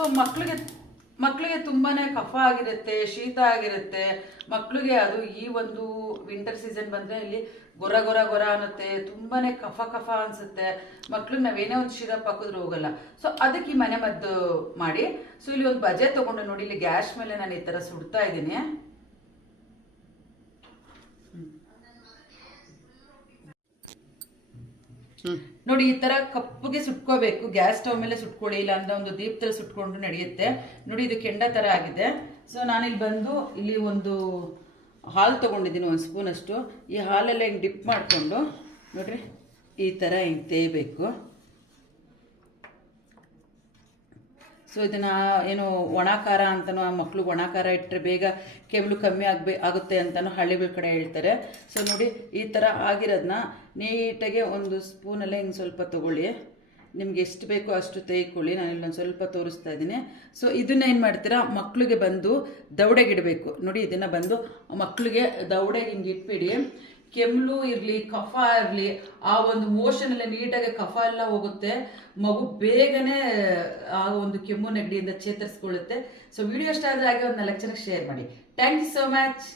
So ಮಕ್ಕಳಿಗೆ ಮಕ್ಕಳಿಗೆ ತುಂಬಾ ಕಫ ಆಗಿರುತ್ತೆ, ಶೀತ ಆಗಿರುತ್ತೆ. ಮಕ್ಕಳಿಗೆ ಅದು ಈ ಒಂದು ವಿಂಟರ್ ಸೀಸನ್ ಬಂದರೆ ಇಲ್ಲಿ ಗೊರ ಗೊರ ಗೊರ ಅನ್ನುತ್ತೆ ತುಂಬಾ ಕಫ ಕಫ ಅನಿಸುತ್ತೆ. ಮಕ್ಳಿಗೆ ನಾವೇನೇ ಒಂದು ಶಿರಪ್ ಹಾಕಿದ್ರು ಹೋಗಲ್ಲ. ಸೊ ಅದಕ್ಕೆ ಈ ಮನೆ ಮದ್ದು ಮಾಡಿ. ಸೊ ಇಲ್ಲಿ ಒಂದು ಬಜೆ ತೊಗೊಂಡು ನೋಡಿ, ಇಲ್ಲಿ ಗ್ಯಾಸ್ ಮೇಲೆ ನಾನು ಈ ಥರ ಸುಡ್ತಾ ಇದ್ದೀನಿ. ನೋಡಿ, ಈ ತರ ಕಪ್ಪಗೆ ಸುಟ್ಕೋಬೇಕು ಗ್ಯಾಸ್ ಸ್ಟವ್ ಮೇಲೆ ಸುಟ್ಕೊಳ್ಳಿ ಇಲ್ಲ ಅಂದ್ರೆ ಒಂದು ದೀಪದಲ್ಲಿ ಸುಟ್ಕೊಂಡು ನಡೆಯುತ್ತೆ. ನೋಡಿ ಇದು ಕೆಂಡ ತರ ಆಗಿದೆ. ಸೊ ನಾನಿಲ್ಲಿ ಬಂದು ಇಲ್ಲಿ ಒಂದು ಹಾಲು ತಗೊಂಡಿದ್ದೀನಿ, ಒಂದು ಸ್ಪೂನ್ ಅಷ್ಟು ಈ ಹಾಲೆಲ್ಲ ಹಿಂಗೆ ಡಿಪ್ ಮಾಡಿಕೊಂಡು, ನೋಡ್ರಿ, ಈ ಥರ ಹಿಂಗೆ ತೇಯಬೇಕು ಸೊ ಇದನ್ನ ಏನು ಒಣ ಖಾರ ಆ ಮಕ್ಕಳು ಒಣ ಖಾರ ಇಟ್ಟರೆ ಬೇಗ ಕೆಮ್ಮಲು ಕಮ್ಮಿ ಆಗ್ಬೇ ಆಗುತ್ತೆ ಅಂತಲೂ ಹಳ್ಳಿಗಳ ಕಡೆ ಹೇಳ್ತಾರೆ. ಸೊ ನೋಡಿ, ಈ ಥರ ಆಗಿರೋದನ್ನ ನೀಟಾಗಿ ಒಂದು ಸ್ಪೂನಲ್ಲೇ ಹಿಂಗೆ ಸ್ವಲ್ಪ ತಗೊಳ್ಳಿ. ನಿಮ್ಗೆ ಎಷ್ಟು ಬೇಕೋ ಅಷ್ಟು ತೆಗೆಕೊಳ್ಳಿ. ನಾನು ಇಲ್ಲೊಂದು ಸ್ವಲ್ಪ ತೋರಿಸ್ತಾ ಇದ್ದೀನಿ. ಸೊ ಇದನ್ನ ಏನು ಮಾಡ್ತೀರಾ? ಮಕ್ಕಳಿಗೆ ಬಂದು ದವಡೆಗೆ ಇಡಬೇಕು. ನೋಡಿ, ಇದನ್ನು ಬಂದು ಮಕ್ಕಳಿಗೆ ದವಡೆಗೆ ಹಿಂಗೆ ಇಟ್ಬಿಡಿ. ಕೆಮ್ಮಲು ಇರಲಿ, ಕಫ ಇರಲಿ, ಆ ಒಂದು ಮೋಷನ್ ಎಲ್ಲ ನೀಟಾಗಿ ಕಫ ಎಲ್ಲ ಹೋಗುತ್ತೆ. ಮಗು ಬೇಗನೆ, ಆ ಒಂದು ಕೆಮ್ಮು ನೆಗಡಿಯಿಂದ ಚೇತರಿಸ್ಕೊಳ್ಳುತ್ತೆ. ಸೊ ವಿಡಿಯೋ ಇಷ್ಟ ಆದರೆ ಹಾಗೆ ಒಂದು ಜನಕ್ಕೆ ಶೇರ್ ಮಾಡಿ. Thank you so much